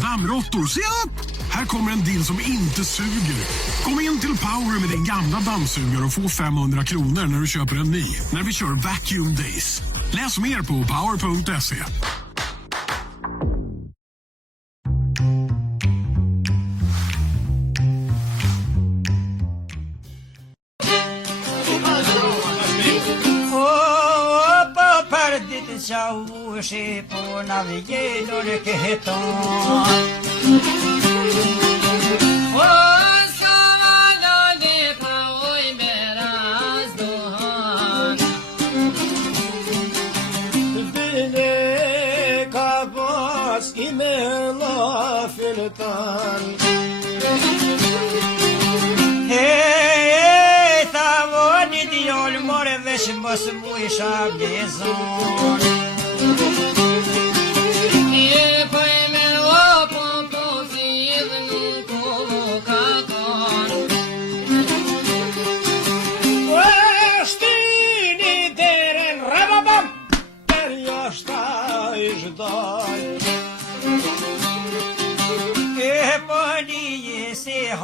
Dammråttor, se upp! Här kommer en deal som inte suger. Kom in till Power med din gamla dammsugare och få 500 kronor när du köper en ny. När vi kör Vacuum Days. Läs mer på power.se. Uši po navijelu reke heton. O savana lipa oj meraz dohan. Bile kabas ime lafiltan. Hey, tavoni diol more vesh mos muisha bezon.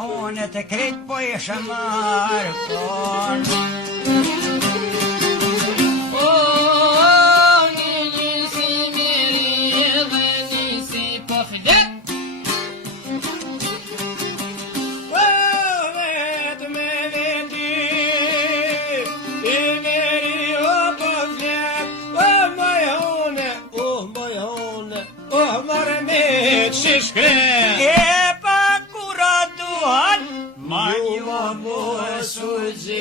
Honet krit po I shamarkon. O nisi miri dhe nisi po flet. Vet me veti I veri o po flet. O mojone, o mare me qishkret. Manjua mo sugjete.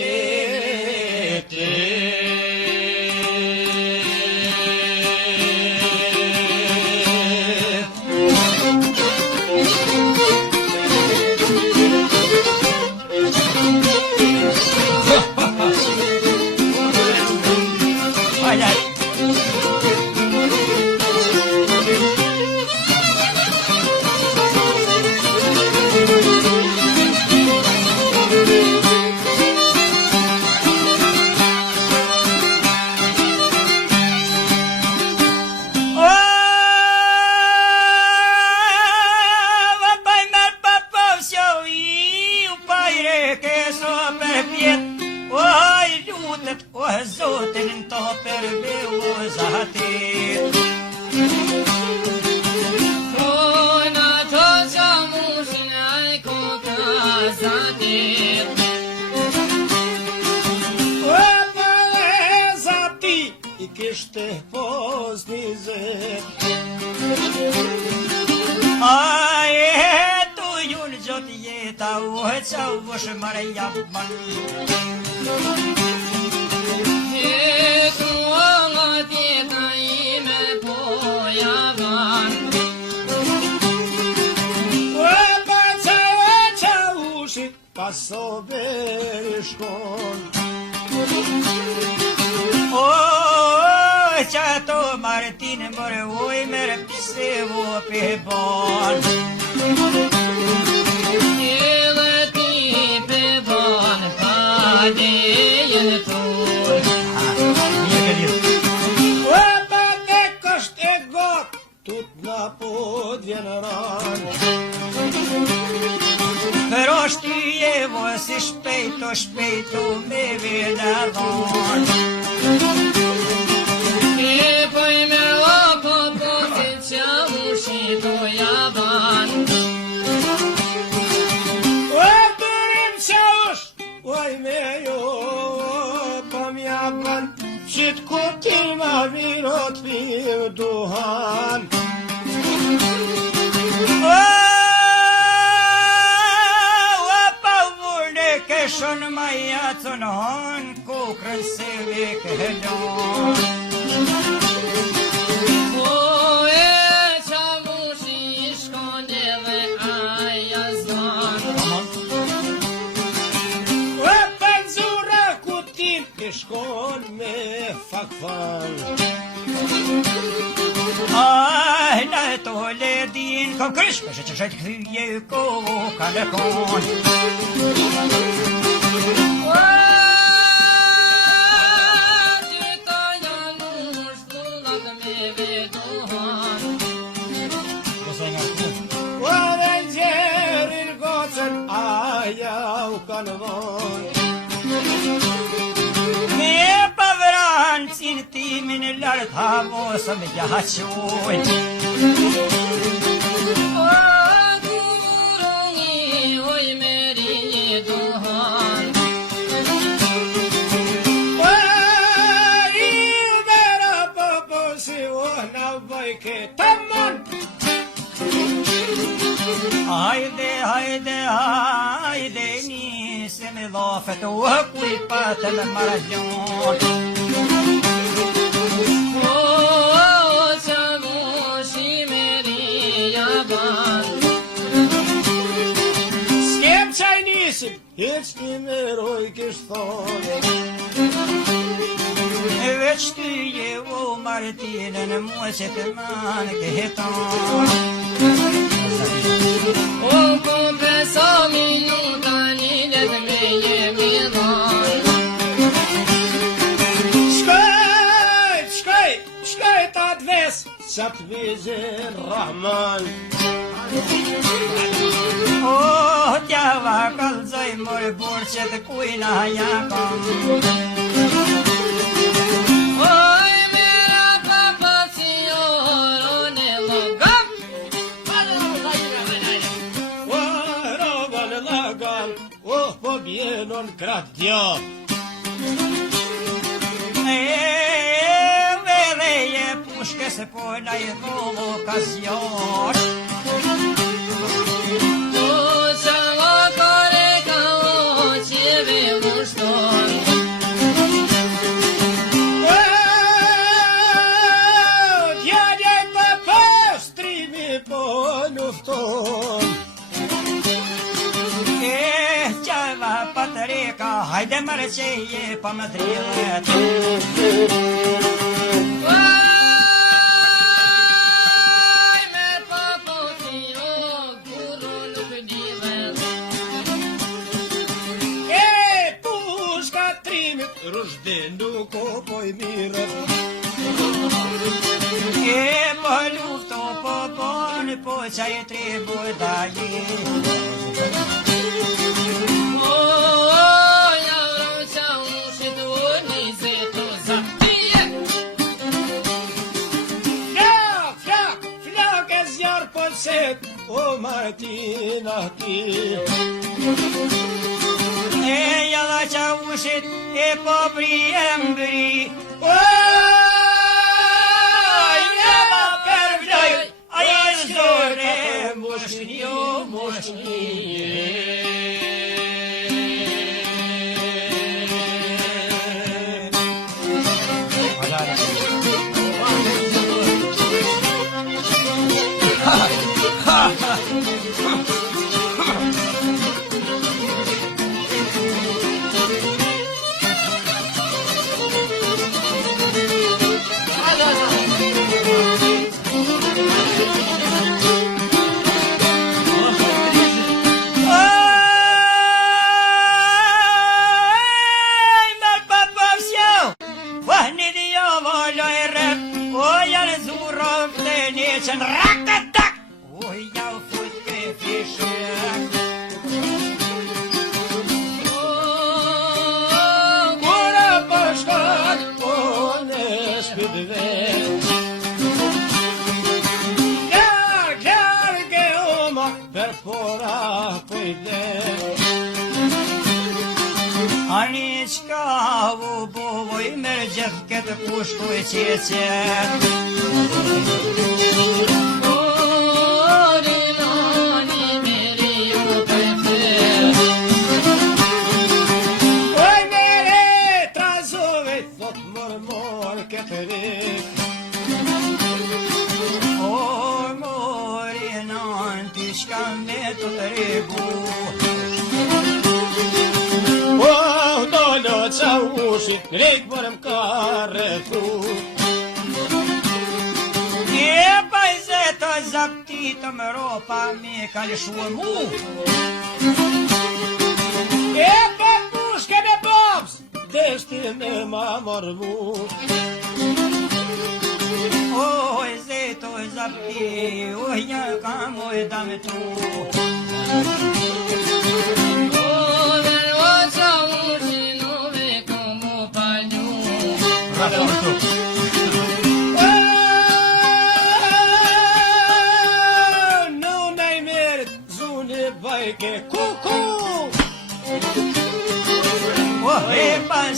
Zotin to per meu zatit. Ona to jamusin ai zatit. O zati I kishte pos nizet. Ai tu yul jot jeta u çau vosh Maria ban. Paso berishkon. Oj, Chato Martin more oj mere pisevo pe bon. Ele ti pe bon ade jen tu. O bate kosht e got tut na podjen ran. Però shtyjevo si shpejto me vedadon. E poj me opo potit qa ushito jaban. O durim qa ush, oj me jo pam jaban. Qit kutin ma virot pir duhan. Shon maja të nën kukrën se vekelon. O e qa mushi shkon edhe aja zon. O penzura kutin I shkon me fakfan. Ai në to ledin kom krysh që shet këthye ko kalekon. O u kanë dhënë. Me pavrancin timin lart havosëm gjaqoj. Hayde nisem idafet وقويبات المرجون ساموشي مري يابان Skem qaj nisim, hiç nimeroj kish thonë. veç ty je o martinën mua që të manë këheton O confessa minuta nilet me jeminan Shkoj ta dves, qatë vizin Rahman. Oh, t'java kalzoj mor burqet kujna jakon Oj mera papacion e logam Rogan lagan, po bjenon krat djap. Veleje pushke se pojna i dhullu okazion O qava kore ka o qeve mushton Djadje pa pastrimi po lufton. Qava patrika, hajde mërqeje pa më drillet Vaj me papacion kuro nuk divet Pushka trimit, rushdi nuk o poj mirët. po lufto po bon, po qaj tribu daji Flak e zjarë po set, o Martina ti. Jalla qa ushit e po briembri Jalla përvloj, ajo zore moshni o moshni Qen rakatak Oj, jau fut ke fishek Kura përshkat, o në shpidvet. Kjarke oma, per pora pëjdet. Ani qka u bovoj mërë gjithë këtë pushkuj qeqet Oj mere, trazove, thot mërmor këtë vit. O mori nan ti shka me të regu Dolo qa ushit, rejk mërëm ka rrethu. E pajze të zapti të më ropa me kalëshu mu E për pushke me babs, deshti me ma mërmu. Oj zeto zapti, oj ja kam oj dam tu O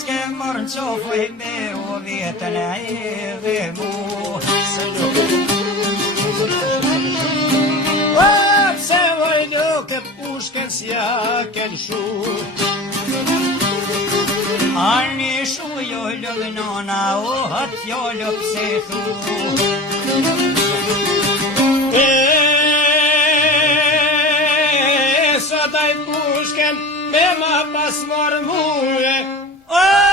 s'ke marrë në qofë me o vjetën e edhe mu. Pse voj nuk e pushken s'ja ken shu. Arni shu jo lëgnona o hat jo lëpse thu. Sot ai pushken me ma pas marrë muje. O